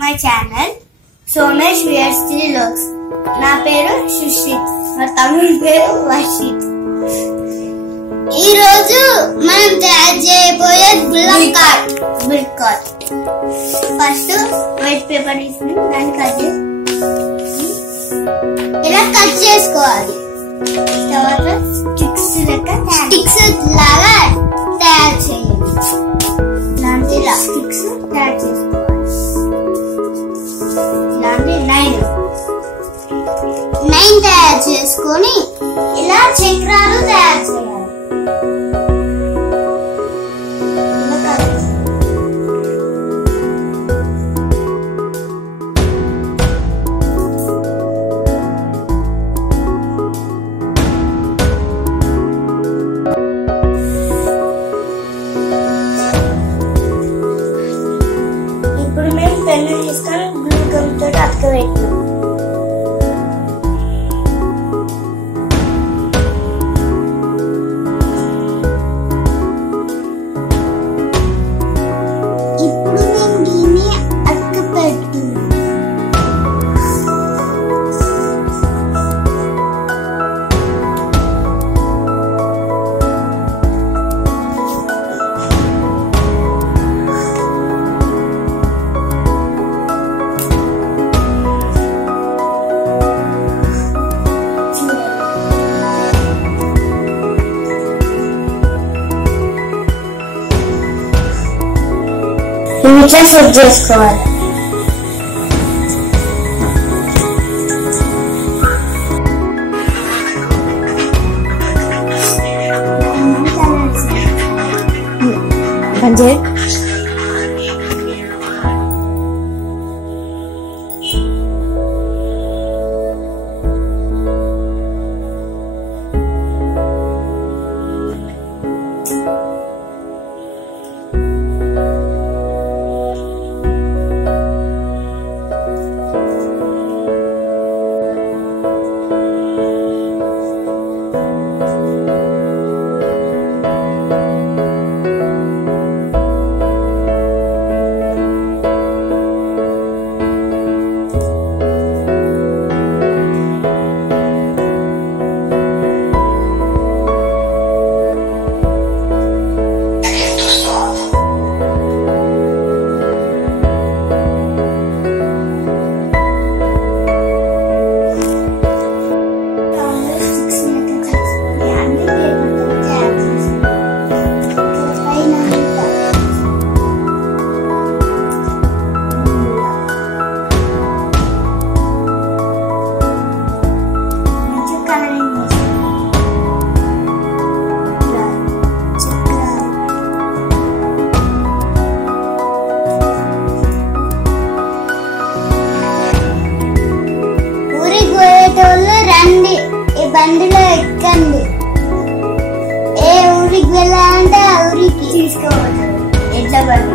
My channel Somesh weirs 3 Looks. నా పేరు సుశ్రిత్, నా తమిళ పేరు వర్షిత్. ఈ రోజు మనం తయారు చేయబోయే bullock cart. First white paper తీసుకుని దాన్ని ఇలా కట్ చేసుకోవాలి. తర్వాత స్టిక్స్ లాగా తయారు చేయాలి. ఇలా స్టిక్స్ తయారు చేసుకోవాలి. ఇలాంటి 9 తయారు చేసుకొని ఇలా చక్రాలు తయారు చేయాలి. ఇప్పుడు మేము పెన్ను తీసుకొని గ్లూ గమ్ తోటి అతకబెట్టాం. ఇప్పుడు మేము దీన్ని అతకబెడుతున్నాం. ఇట్లా సెట్ చేసుకోవాలి. రండి, ఈ బండిలో ఎక్కండి. ఏ ఊరికి వెళ్ళాలంటే ఆ ఊరికి తీసుకోవాలి. ఎట్లా బండి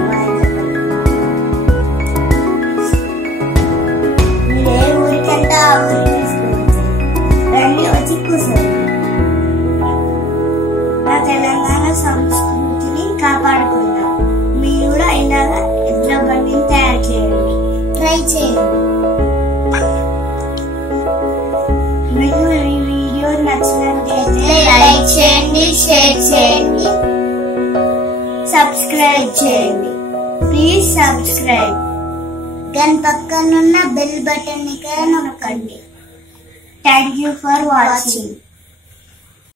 మీరు ఏ ఊరికంటే ఆ ఊరికి తీసుకోవచ్చు. రండి, వచ్చి కూర్చోండి. మా తెలంగాణ సంస్కృతిని కాపాడుకుందాం. మీరు కూడా ఇలాగా ఎట్లా బండిని తయారు చేయండి, ట్రై చేయండి. మీకు ఈ వీడియో నచ్చినట్లయితే లైక్ చేయండి, షేర్ చేయండి, సబ్స్క్రైబ్ చేయండి. Please subscribe. దాని పక్కనున్న బెల్ బటన్ ని నొక్కండి. Thank you for watching.